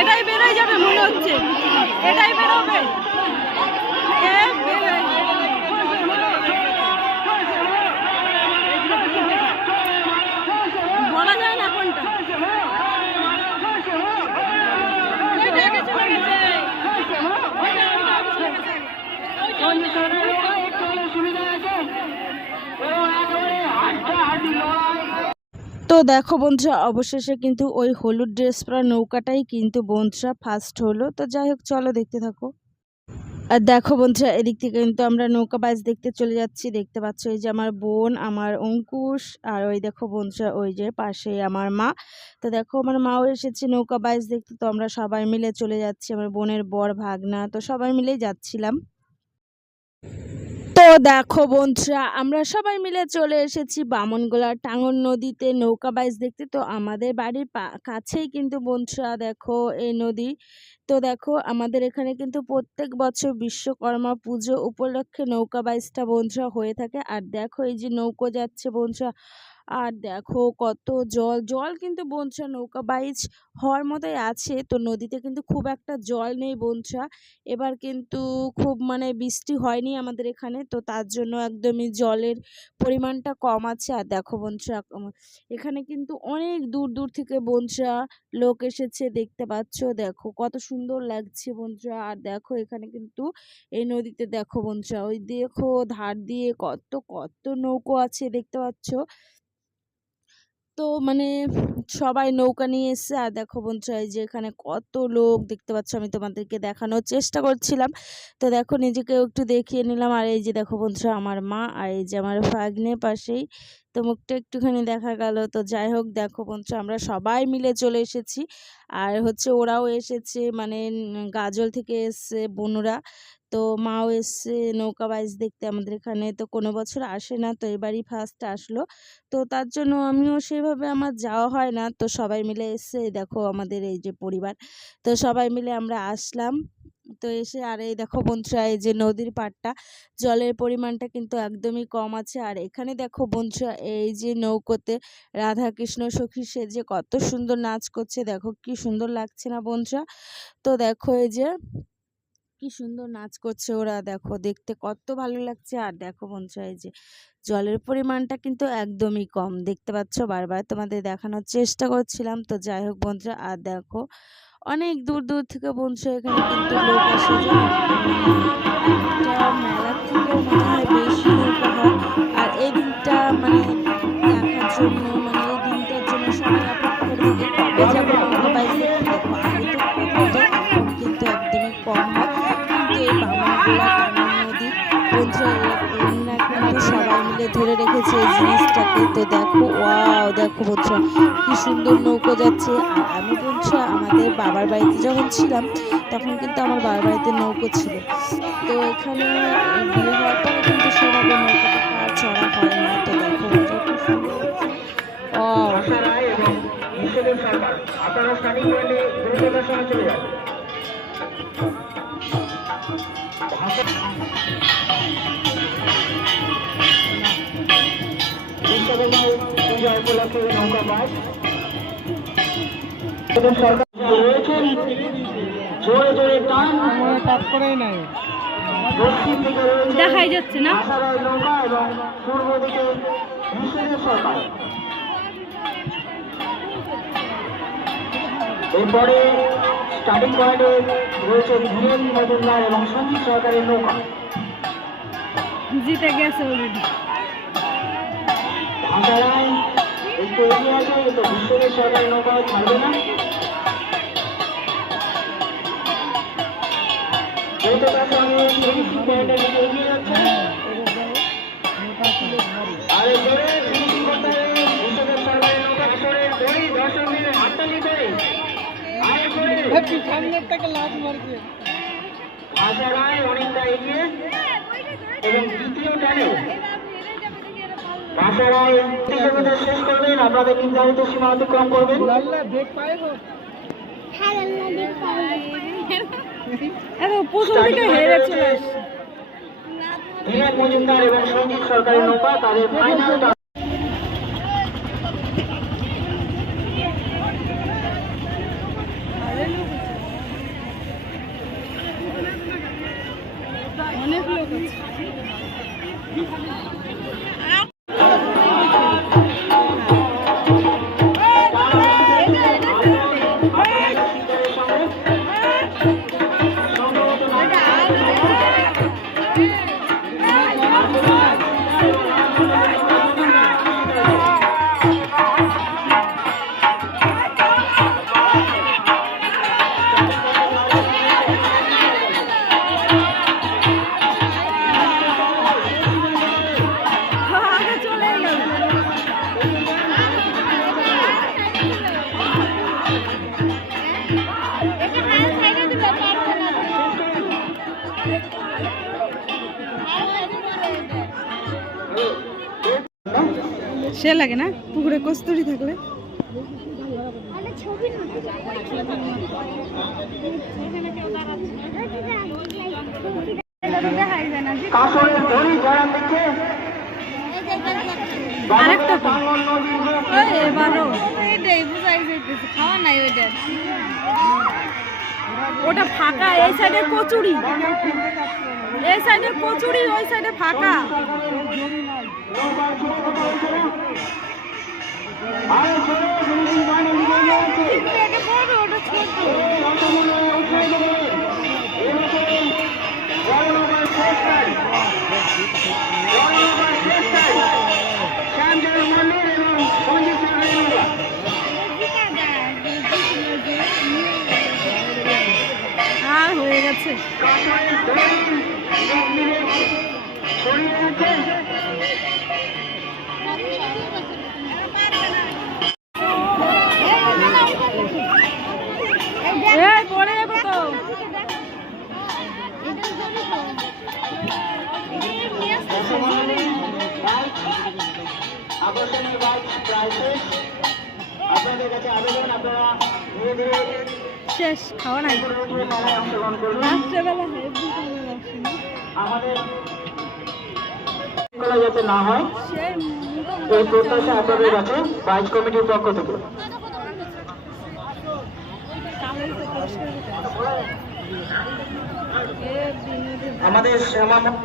এটাই বেরোয় যাবে মনে হচ্ছে, এটাই বেরোবে। বলা যায় না কোনটা। তো দেখো বন্ধুরা, অবশেষে কিন্তু ওই হলুদ ড্রেস পরা নৌকাটাই কিন্তু বন্ধুরা ফার্স্ট হলো। তো যাই হোক, চলো দেখতে থাকো। আর দেখো বন্ধুরা, এদিক থেকে কিন্তু আমরা নৌকা বাইচ দেখতে চলে যাচ্ছি। দেখতে পাচ্ছ এই যে আমার বোন, আমার অঙ্কুশ, আর ওই দেখো বন্ধুরা ওই যে পাশে আমার মা। তো দেখো আমার মাও এসেছে নৌকা বাইচ দেখতে। তো আমরা সবাই মিলে চলে যাচ্ছি, আমার বোনের বর ভাগনা, তো সবাই মিলেই যাচ্ছিলাম। তো দেখো বন্ধুরা, আমরা সবাই মিলে চলে এসেছি বামনগোলার টাঙ্গন নদীতে নৌকা বাইচ দেখতে। তো আমাদের বাড়ির কাছেই কিন্তু বন্ধুরা দেখো এই নদী। তো দেখো আমাদের এখানে কিন্তু প্রত্যেক বছর বিশ্বকর্মা পুজো উপলক্ষে নৌকা বাইচটা বন্ধুরা হয়ে থাকে। আর দেখো এই যে নৌকো যাচ্ছে বন্ধুরা, আর দেখো কত জল। জল কিন্তু বন্ধুরা নৌকা বাইচ হওয়ার মতোই আছে। তো নদীতে কিন্তু খুব একটা জল নেই বন্ধুরা। এবার কিন্তু খুব মানে বৃষ্টি হয়নি আমাদের এখানে, তো তার জন্য একদমই জলের পরিমাণটা কম আছে। আর দেখো বন্ধুরা এখানে কিন্তু অনেক দূর দূর থেকে বন্ধুরা লোক এসেছে, দেখতে পাচ্ছ। দেখো কত সুন্দর লাগছে বন্ধুরা। আর দেখো এখানে কিন্তু এই নদীতে দেখো বন্ধুরা ওই দেখো ধার দিয়ে কত কত নৌকো আছে, দেখতে পাচ্ছ। তো মানে সবাই নৌকা নিয়ে এসছে। আর দেখো বন্ধুরা এই যে এখানে কত লোক, দেখতে পাচ্ছ। আমি তোমাদেরকে দেখানোর চেষ্টা করছিলাম, তো দেখো নিজেকেও একটু দেখিয়ে নিলাম। আর এই যে দেখো বন্ধুরা আমার মা, আর এই যে আমার ভাগ্নে পাশেই, তো মুখটা একটুখানি দেখা গেল। তো যাই হোক দেখো বন্ধুরা আমরা সবাই মিলে চলে এসেছি। আর হচ্ছে ওরাও এসেছে, মানে গাজল থেকে এসছে বোনরা। তো মাও এসছে নৌকা বাইচ দেখতে আমাদের এখানে। তো কোনো বছর আসে না, তো এবারই ফার্স্ট আসলো। তো তার জন্য আমিও সেভাবে আমার যাওয়া হয় না। তো সবাই মিলে এসছে, দেখো আমাদের এই যে পরিবার, তো সবাই মিলে আমরা আসলাম। তো এসে আর এই দেখো বন্ধুরা এই যে নদীর পাড়টা, জলের পরিমাণটা কিন্তু একদমই কম আছে। আর এখানে দেখো বন্ধুরা এই যে নৌকোতে রাধা কৃষ্ণ সখী সেজে কত সুন্দর নাচ করছে, দেখো কি সুন্দর লাগছে না বন্ধুরা। তো দেখো এই যে কি সুন্দর নাচ করছে ওরা, দেখো দেখতে কত ভালো লাগছে। আর দেখো বন্ধুরা এই যে জলের পরিমাণটা কিন্তু একদমই কম, দেখতে পাচ্ছ। বারবার তোমাদের দেখানোর চেষ্টা করছিলাম। তো যাই হোক বন্ধুরা, আর দেখো অনেক দূর দূর থেকে বন্ধুরা এখানে কিন্তু লোক আসে, একটা মেলার থেকেও মনে হয় বেশি নৌকা হয়। আর এই দিনটা মানে দেখার জন্য, মানে এই দিনটার জন্য সবাই অপেক্ষা করে থাকে কবে যাবো নৌকা বাইচ দেখতে। দেখো আগে তো খুব হতো, এখন কিন্তু একদমই কম হয়। কিন্তু এই বামনগোলা টাঙ্গন নদী বন্ধুরা এরা কিন্তু সবাই মিলে ধরে রেখেছে এই জিনিসটাকে। তো দেখো ওয়াও, দেখো বন্ধুরা কি সুন্দর নৌকো যাচ্ছে। আর আমি বন্ধুরা আমাদের বাবার বাড়িতে যখন ছিলাম তখন কিন্তু আমার বাবার বাড়িতে নৌকো ছিল। তো এখানে বিয়ে হওয়ার পরে কিন্তু সেভাবে নৌকাটা আর চড়া হয় না। তো দেখো বন্ধুরা কি সুন্দর লাগছে। দেখাই যাচ্ছে না। এরপরে স্টার্টিং পয়েন্টে রয়েছে ধীরেন মজুমদার এবং সঞ্জিত সরকারের নৌকা, জিতে গেছে অলরেডি। ভাষারায় একটু এগিয়ে আছে, তো বিশ্বজিৎ সরকারের নৌকা ছাড়বে না। পয়েন্টে এগিয়ে যাচ্ছে। আর এরপরে ফিনিশিং করতে হবে বিশ্বদেব সরকারের নৌকা আসরের দড়ি দর্শক মিলে হাততালি করে। আর এরপরে আশা রায় অনেকটা এগিয়ে এবং দ্বিতীয় টানে আশা রায় প্রতিযোগিতা শেষ করবেন। আপনাদের নির্ধারিত সীমা অতিক্রম করবেন। ধীরেন মজুমদার এবং সঞ্জিত সরকারের নৌকা তাদের ফাইনাল অনেক লোক সে লাগে না পুকুরে কস্তুরি থাকলে আরেকটা এবারও খাওয়া নাই ওইটা ওটা ফাঁকা এই সাইডে কচুরি এই সাইডে কচুরি ওই সাইডে ফাঁকা আর হয়ে গেছে পড়ে যাবো তো আকর্ষণীয় বাইক প্রাইসেস আপনাদের কাছে আবেদন আপনারা ধীরে ধীরে শেষ খাওয়া নাই মেলায় অংশগ্রহণ করুন। আমাদের যাতে না হয় এই প্রত্যাশা আপনাদের কাছে বাইক কমিটির পক্ষ থেকে। আমাদের